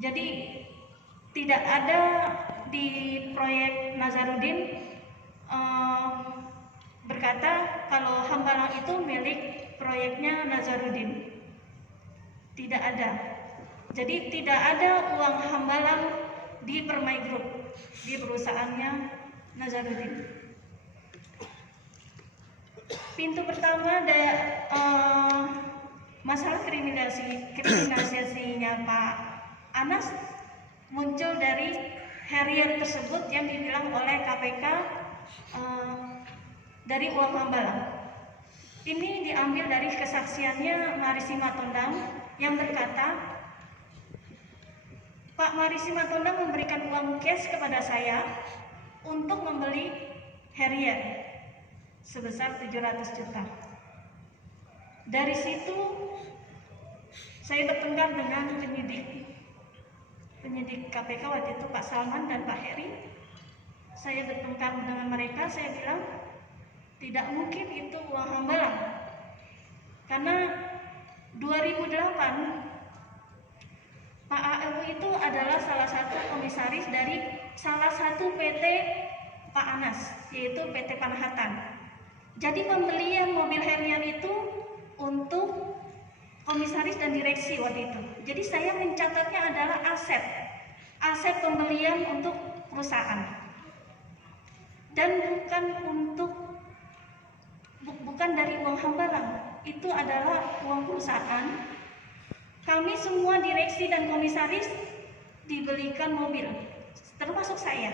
Jadi tidak ada di proyek Nazarudin berkata kalau Hambalang itu milik proyeknya Nazarudin. Tidak ada. Jadi tidak ada uang Hambalang di Permai Group, di perusahaannya Nazarudin. Pintu pertama ada masalah kriminalisasinya Pak Anas muncul dari Harrier tersebut yang dibilang oleh KPK dari uang Hambalang. Ini diambil dari kesaksiannya Marisi Matondang yang berkata, Pak Marisi Matondang memberikan uang cash kepada saya untuk membeli Harrier sebesar 700 juta. Dari situ saya bertengkar dengan penyidik KPK waktu itu Pak Salman dan Pak Heri. Saya bertengkar dengan mereka, saya bilang tidak mungkin itu uang Hambalang. Karena 2008 Pak AU itu adalah salah satu komisaris dari salah satu PT Pak Anas, yaitu PT Panahatan. Jadi pembelian mobil Harrier itu untuk komisaris dan direksi waktu itu. Jadi saya mencatatnya adalah aset pembelian untuk perusahaan, dan bukan dari uang Hambalang. Itu adalah uang perusahaan. Kami semua direksi dan komisaris dibelikan mobil, termasuk saya.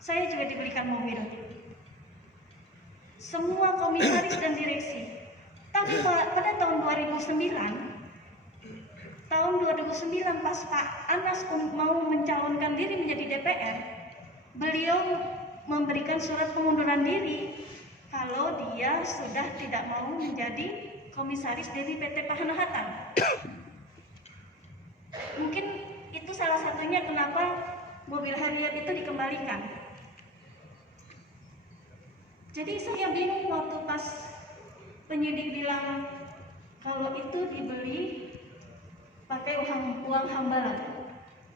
Saya juga dibelikan mobil. Semua komisaris dan direksi. Tapi pada tahun 2009 pas Pak Anas mau mencalonkan diri menjadi DPR, beliau memberikan surat pengunduran diri kalau dia sudah tidak mau menjadi komisaris dari PT Panahatan. Mungkin itu salah satunya kenapa mobil Harrier itu dikembalikan. Jadi saya bingung waktu pas penyidik bilang kalau itu dibeli pakai uang Hambalang.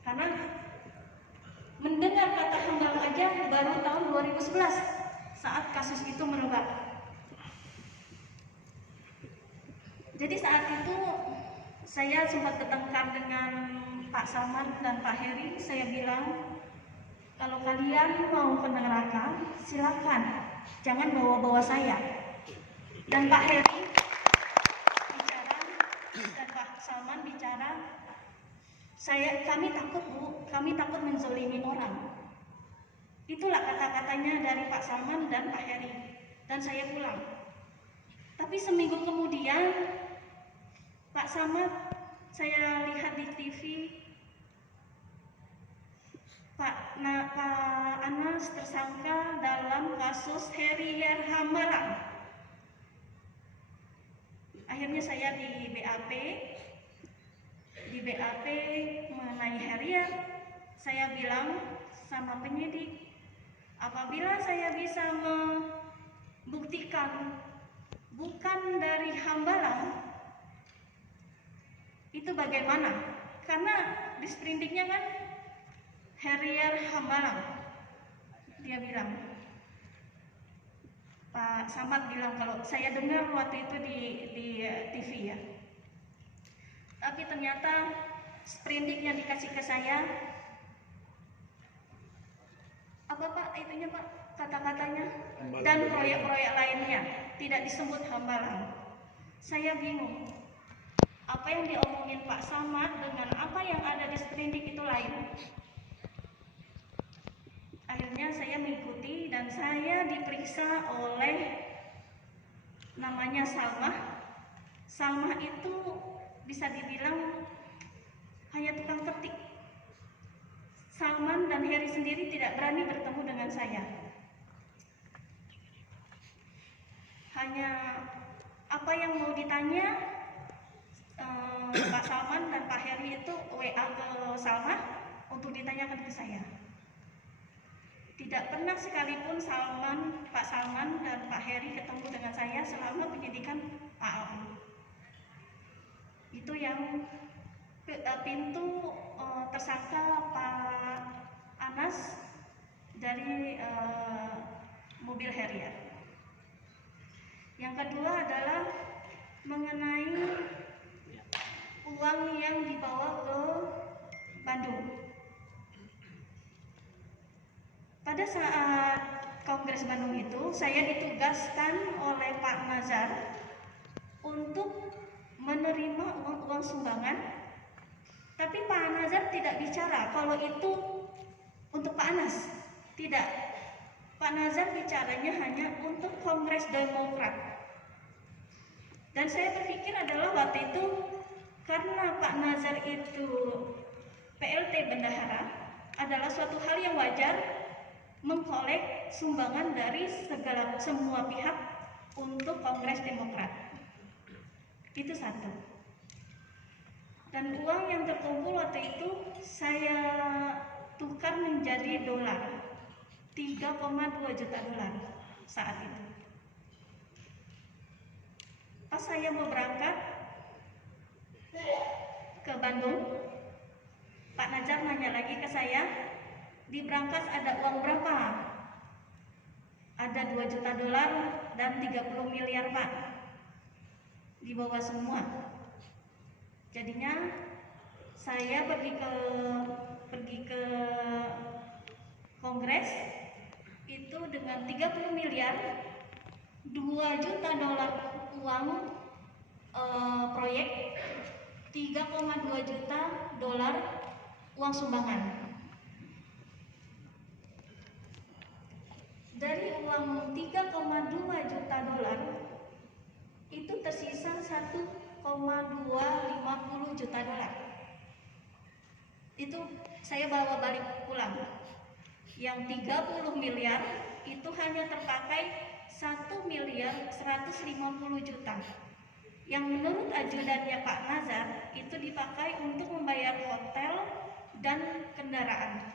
Karena mendengar kata Hambalang aja baru tahun 2011 saat kasus itu merebak. Jadi saat itu saya sempat bertengkar dengan Pak Salman dan Pak Heri. Saya bilang, kalau kalian mau ke neraka, silakan, jangan bawa-bawa saya. Dan Pak Heri bicara dan Pak Salman bicara, kami takut Bu, kami takut menzolimi orang. Itulah kata-katanya dari Pak Salman dan Pak Heri. Dan saya pulang. Tapi seminggu kemudian Pak Samad, saya lihat di TV, Pak Anas tersangka dalam kasus Harrier Hambalang. Akhirnya saya di BAP mengenai Harrier. Saya bilang sama penyidik, apabila saya bisa membuktikan bukan dari Hambalang, itu bagaimana? Karena di sprindiknya kan Harrier Hambalang. Dia bilang, Pak Samad bilang, kalau saya dengar waktu itu di TV ya. Tapi ternyata sprindiknya dikasih ke saya. Apa Pak itunya Pak, kata-katanya? Dan proyek-proyek lainnya tidak disebut Hambalang. Saya bingung. Apa yang diomongin Pak Samad dengan apa yang ada di sprindik itu lain. Akhirnya saya mengikuti dan saya diperiksa oleh namanya Salmah. Salmah itu bisa dibilang hanya tukang ketik. Salman dan Heri sendiri tidak berani bertemu dengan saya. Hanya apa yang mau ditanya, Pak Salman dan Pak Heri itu WA ke Salmah untuk ditanyakan ke saya. Tidak pernah sekalipun Pak Salman dan Pak Heri ketemu dengan saya selama penyidikan Pak AU. Itu yang pintu tersangka Pak Anas dari mobil Harrier. Yang kedua adalah mengenai uang yang dibawa ke Bandung. Pada saat Kongres Bandung itu, saya ditugaskan oleh Pak Nazar untuk menerima uang-uang sumbangan, tapi Pak Nazar tidak bicara kalau itu untuk Pak Anas. Tidak, Pak Nazar bicaranya hanya untuk Kongres Demokrat. Dan saya berpikir adalah waktu itu karena Pak Nazar itu PLT bendahara, adalah suatu hal yang wajar mengkolek sumbangan dari semua pihak untuk Kongres Demokrat. Itu satu. Dan uang yang terkumpul waktu itu saya tukar menjadi dolar, 3,2 juta dolar saat itu. Pas saya mau berangkat ke Bandung, Pak Nazar nanya lagi ke saya, di berangkas ada uang berapa? Ada 2 juta dolar dan 30 miliar Pak. Dibawa semua. Jadinya saya pergi ke Kongres itu dengan 30 miliar, 2 juta dolar uang proyek, 3,2 juta dolar uang sumbangan. Dari uang 3,2 juta dolar itu tersisa 1,250 juta dolar. Itu saya bawa balik pulang. Yang 30 miliar itu hanya terpakai 1 miliar 150 juta. Yang menurut ajudannya Pak Nazar itu dipakai untuk membayar hotel dan kendaraan.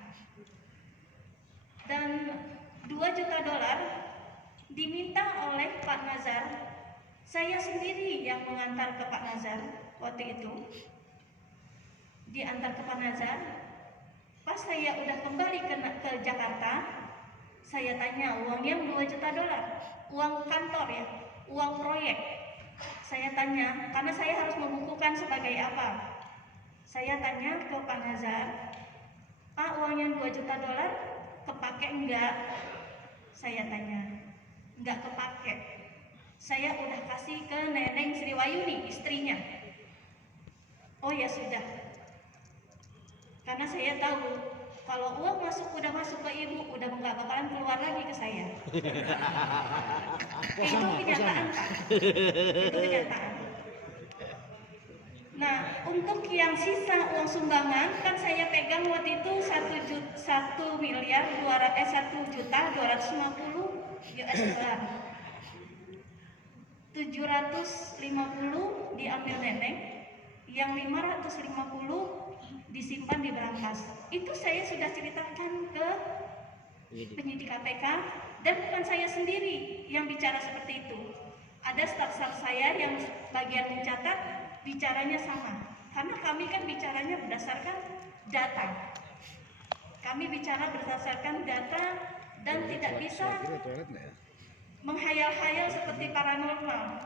Dan 2 juta dolar diminta oleh Pak Nazar. Saya sendiri yang mengantar ke Pak Nazar waktu itu. Diantar ke Pak Nazar. Pas saya udah kembali ke Jakarta, saya tanya uangnya 2 juta dolar, uang kantor ya, uang proyek. Saya tanya, karena saya harus membukukan sebagai apa. Saya tanya ke Pak Nazar, Pak, uangnya 2 juta dolar kepake enggak? Saya tanya, enggak kepake. Saya udah kasih ke Neneng Sri Wayuni, istrinya. Oh ya sudah. Karena saya tahu kalau uang udah masuk ke ibu, udah nggak bakalan keluar lagi ke saya. Itu kenyataan Pak. Itu kenyataan. Nah, untuk yang sisa uang sumbangan kan saya pegang waktu itu 1 miliar 1 juta 250 US dollar. 750 diambil Neneng, yang 550 disimpan di berangkas. Itu saya sudah ceritakan ke penyidik KPK, dan bukan saya sendiri yang bicara seperti itu. Ada staf-staf saya yang bagian mencatat, bicaranya sama. Karena kami kan bicaranya berdasarkan data. Kami bicara berdasarkan data dan tidak bisa menghayal-hayal seperti paranormal.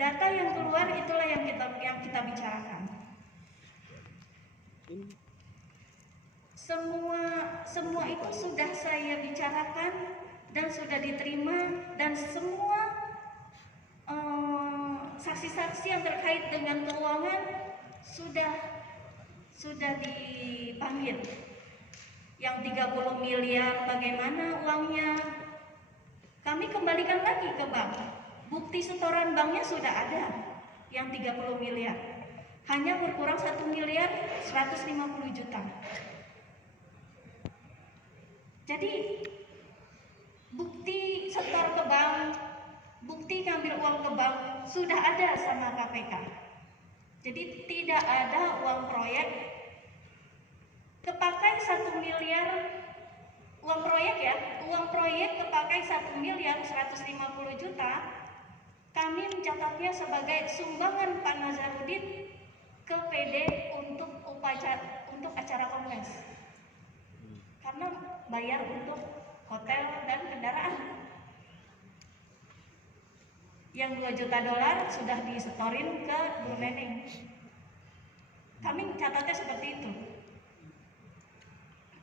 Data yang keluar itulah yang kita bicarakan. Semua itu sudah saya bicarakan dan sudah diterima, dan semua saksi-saksi yang terkait dengan keuangan sudah dipanggil. Yang 30 miliar bagaimana uangnya? Kami kembalikan lagi ke bank. Bukti setoran banknya sudah ada, yang 30 miliar. Hanya berkurang 1 miliar 150 juta. Jadi bukti setor ke bank, bukti ngambil uang ke bank sudah ada sama KPK. Jadi tidak ada uang proyek kepakai 1 miliar uang proyek ya, uang proyek kepakai 1 miliar 150 juta. Kami mencatatnya sebagai sumbangan Pak Nazarudin ke PD untuk upaya acara kongres, karena bayar untuk hotel dan kendaraan. Yang $2 juta sudah disetorin ke Bu Neneng. Kami catatnya seperti itu.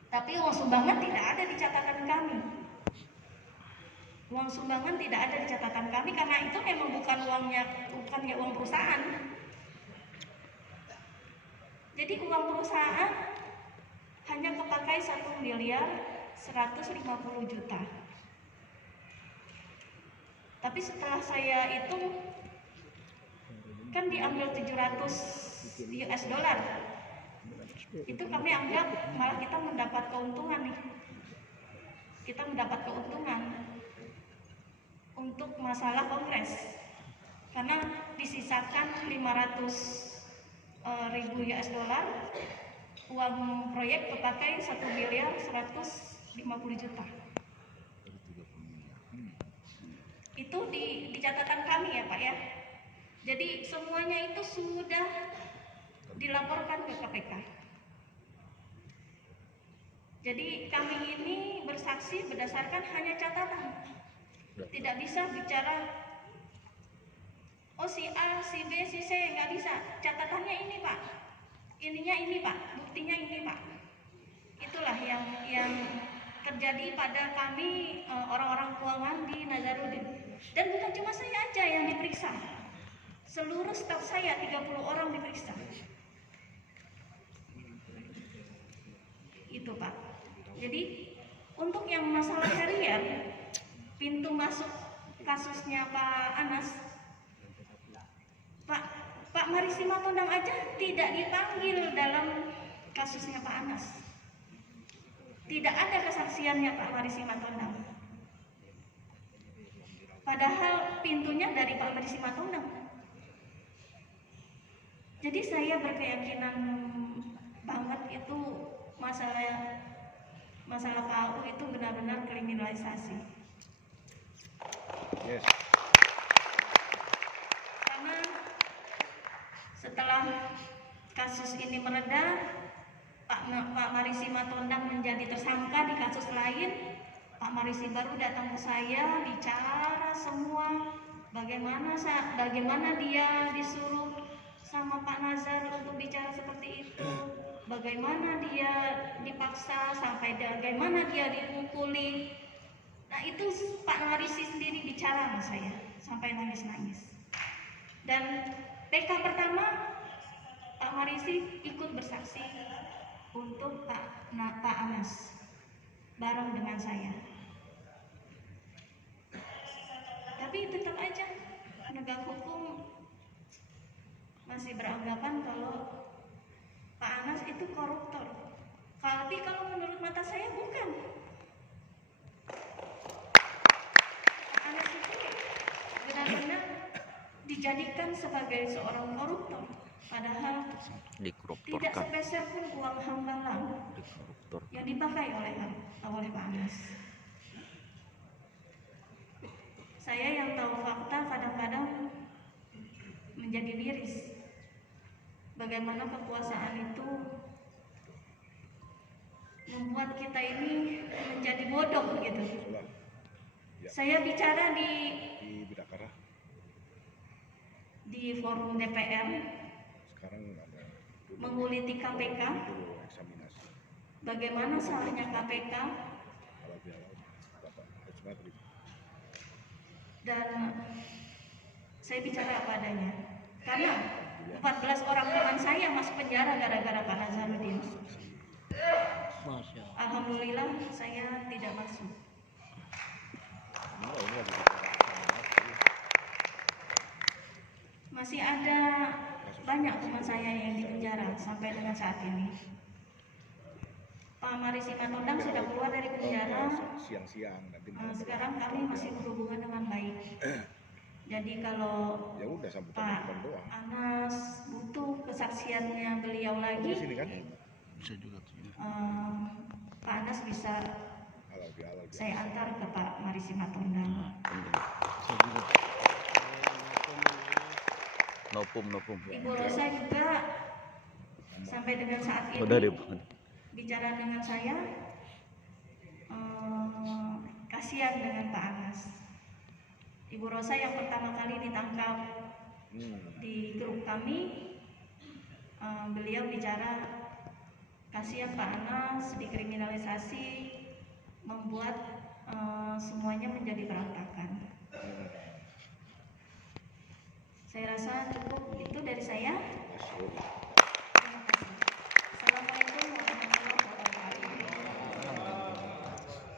Tapi uang sumbangan tidak ada di catatan kami. Uang sumbangan tidak ada di catatan kami karena itu memang bukan uang perusahaan. Jadi uang perusahaan hanya kepakai 1.150.000.000. Tapi setelah saya hitung kan diambil $700. Itu kami anggap malah kita mendapat keuntungan nih. Kita mendapat keuntungan untuk masalah kongres. Karena disisakan $500.000, uang proyek kepakai 1.150.000.000. Itu di catatan kami ya Pak ya. Jadi semuanya itu sudah dilaporkan ke KPK. Jadi kami ini bersaksi berdasarkan hanya catatan. Tidak bisa bicara oh si A, si B, si C, nggak bisa. Catatannya ini Pak, ininya ini Pak, buktinya ini Pak. Itulah yang terjadi pada kami orang-orang keuangan di Nazarudin. Dan bukan cuma saya aja yang diperiksa, seluruh staf saya 30 orang diperiksa. Itu Pak. Jadi untuk yang masalah harian, pintu masuk kasusnya Pak Anas, Pak Mari Simatondang aja tidak dipanggil dalam kasusnya Pak Anas. Tidak ada kesaksiannya Pak Mari Simatondang. Padahal pintunya dari Pak Mari Simatondang. Jadi saya berkeyakinan banget itu masalah PAU itu benar-benar kriminalisasi. Yes. Karena setelah kasus ini mereda, Pak Mari Simatondang menjadi tersangka di kasus lain. Pak Marisi baru datang ke saya, bicara semua bagaimana dia disuruh sama Pak Nazar untuk bicara seperti itu, bagaimana dia dipaksa sampai bagaimana dia dipukuli. Nah itu Pak Marisi sendiri bicara sama saya sampai nangis-nangis. Dan PK pertama Pak Marisi ikut bersaksi untuk Pak Anas bareng dengan saya. Tapi tetap aja penegak hukum masih beranggapan kalau Pak Anas itu koruptor. Tapi kalau menurut mata saya bukan. Pak Anas itu benar-benar dijadikan sebagai seorang koruptor. Padahal tidak sepeser pun uang hambalang yang dipakai oleh Pak Anas. Saya yang tahu fakta kadang-kadang menjadi miris. Bagaimana kekuasaan itu membuat kita ini menjadi bodoh gitu. Saya bicara di forum DPR. Sekarang ada menguliti KPK. Bagaimana salahnya KPK? Dan saya bicara apa adanya. Karena 14 orang teman saya masuk penjara gara-gara Pak Nazarudin. Alhamdulillah saya tidak masuk. Masih ada banyak teman saya yang di penjara sampai dengan saat ini. Pak Mari Simatondang sudah keluar dari penjara. Sekarang kami masih berhubungan dengan baik. Jadi kalau Pak Anas butuh kesaksiannya beliau lagi, Pak Anas bisa saya antar ke Pak Mari Simatondang. Nopum. Ibu Rosa juga sampai dengan saat ini bicara dengan saya, kasihan dengan Pak Anas. Ibu Rosa yang pertama kali ditangkap di grup kami, beliau bicara kasihan Pak Anas dikriminalisasi, membuat semuanya menjadi berantakan. Saya rasa cukup itu dari saya.